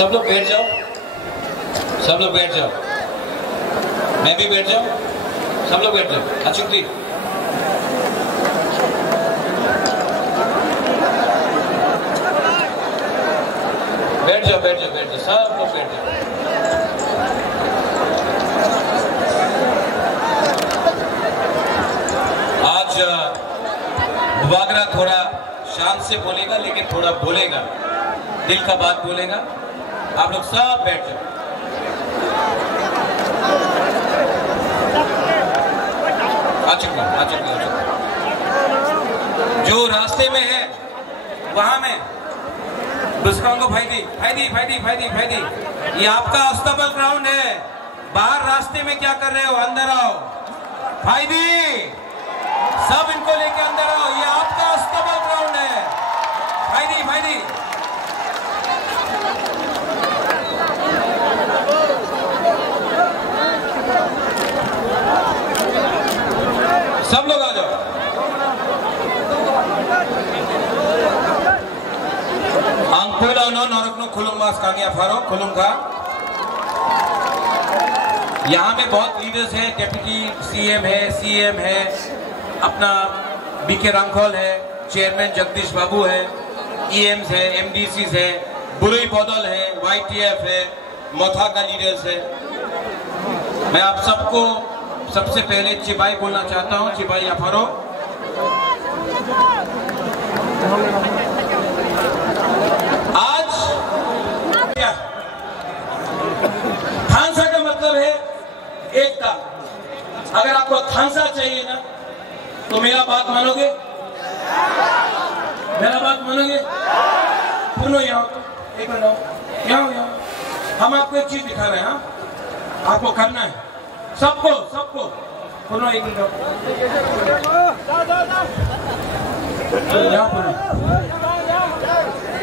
सब लोग बैठ जाओ, सब लोग बैठ जाओ, मैं भी बैठ जाऊं, सब लोग बैठ जाओ। अचुक्ति बैठ जाओ, बैठ जाओ, बैठ जाओ, सब लोग बैठ जाओ। आज मुबागरा थोड़ा शान से बोलेगा, लेकिन थोड़ा बोलेगा, दिल का बात बोलेगा। आप लोग सब बैठ जाओ। आ चुका, आ चुका, आ चुका। जो रास्ते में है वहां में दुष्कांगो भाईदी, भाईदी, भाईदी, भाईदी, भाईदी, ये आपका अस्तबल ग्राउंड है। बाहर रास्ते में क्या कर रहे हो? अंदर आओ भाईदी, सब इनको लेके अंदर आओ। ये आपका अस्तबल ग्राउंड है भाईदी, भाईदी। सब लोग आ जाओ। आंखोला नो नरकनो खुलुंग कांगिया फारो खुलुंग का। यहाँ में बहुत लीडर्स हैं, डेप्यूटी सीएम है, सीएम है, अपना बीके रांखोल है, चेयरमैन जगदीश बाबू है, ईएम्स है, एमडीसीज है, बुरुई बदल है, वाईटीएफ है, मोथा का लीडर्स है। मैं आप सबको सबसे पहले चिबाई बोलना चाहता हूँ। चिबाई अफारो, आज क्या थानसा का मतलब है एकता। अगर आपको थानसा चाहिए ना तो मेरा बात मानोगे? मेरा बात मानोगे? सुनो यहाँ, एक मिनट यहाँ, यहाँ हम आपको एक चीज दिखा रहे हैं। हाँ, आपको करना है सबको, सबको सुनो, एक मिनट यहाँ सुनो,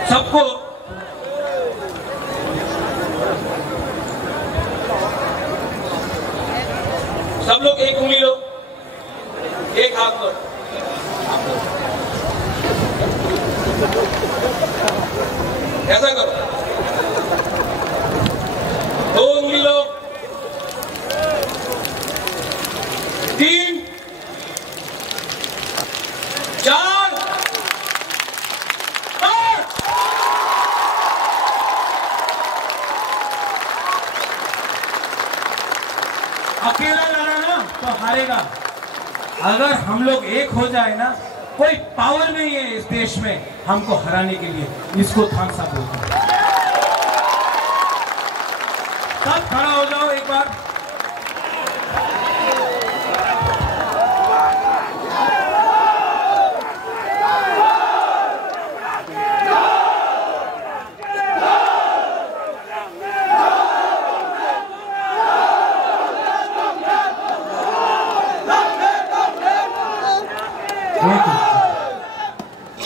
सबको सब लोग एक उंगली लो, एक हाथ लो, ऐसा करो, दो उंगली लो, 3 4 5। अकेला लड़ा ना तो हारेगा। अगर हम लोग एक हो जाए ना, कोई पावर नहीं है इस देश में हमको हराने के लिए। इसको थानसा बोलते हैं। सब खड़ा हो जाओ एक बार।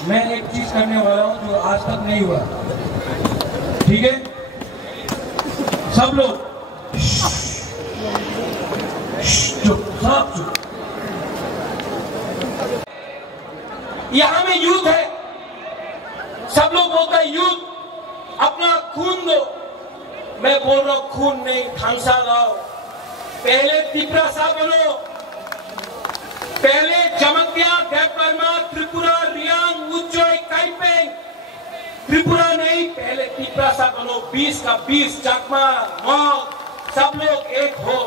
मैं एक चीज करने वाला हूं जो आज तक नहीं हुआ, ठीक है? सब लोग चुप, सब चुप। यहां में यूथ है, सब लोग बोलते हैं यूथ अपना खून दो। मैं बोल रहा हूं खून नहीं, थानसा लाओ। पहले तिपरासा बनो, पहले जमत्या, देवबर्मा, त्रिपुरा, रियांग, उज्जोय, काइपेंग। त्रिपुरा नहीं, पहले तिपरासा बनो। 20 का 20, चकमा, मॉल, सब लोग एक हो।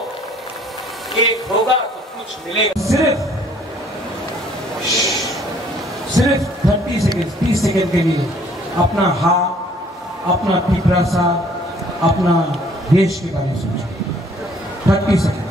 एक होगा तो कुछ मिलेगा। सिर्फ 30 सेकेंड, 30 सेकेंड के लिए अपना हाथ, अपना तिपरासा, अपना देश के बारे में सोचो। 30 सेकेंड।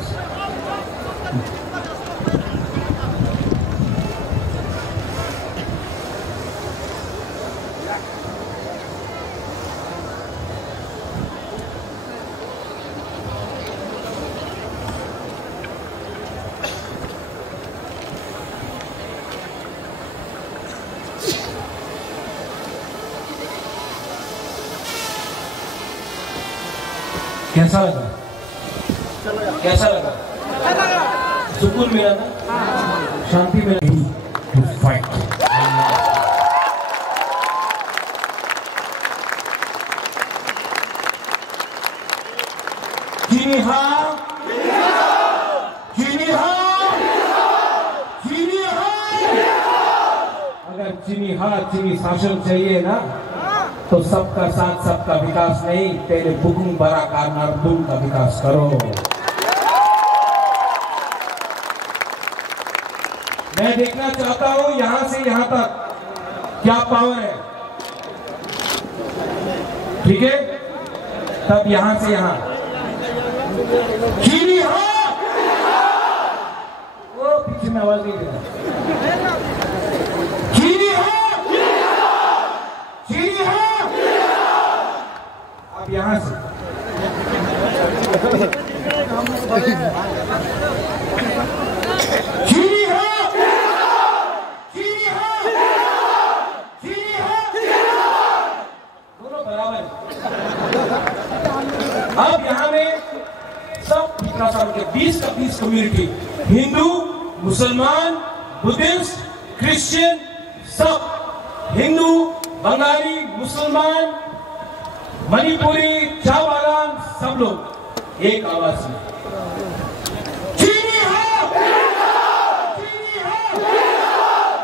कैसा लगा? कैसा लगा? सुकून मिला ना? शांति मिला। चीनी हाँ, चीनी हाँ, चीनी हाँ। अगर चीनी हाँ चीनी शासन चाहिए ना तो सबका साथ सबका विकास नहीं, पहले बुकुम बड़ा कारनार का विकास करो। मैं देखना चाहता हूं यहां से यहां तक क्या पावर है, ठीक है? तब यहां से यहां चीनी हाँ, वो पीछे में आवाज नहीं देना, चीनी हाँ, चीनी हाँ। अब यहां से चीनी हाँ, चीनी हाँ, चीनी हाँ, दोनों बराबर। अब यहां में सब कितना साल के 20 का 20 कम्युनिटी, हिंदू, मुसलमान, बुद्धिस्ट, क्रिश्चियन, सब हिंदू, बंगाली, मुसलमान, मणिपुरी, चावालान, सब लोग एक आवाज में चीनी हाँ, चीनी हाँ,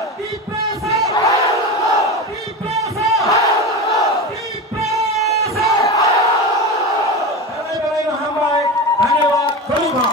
धन्यवाद करूंगा।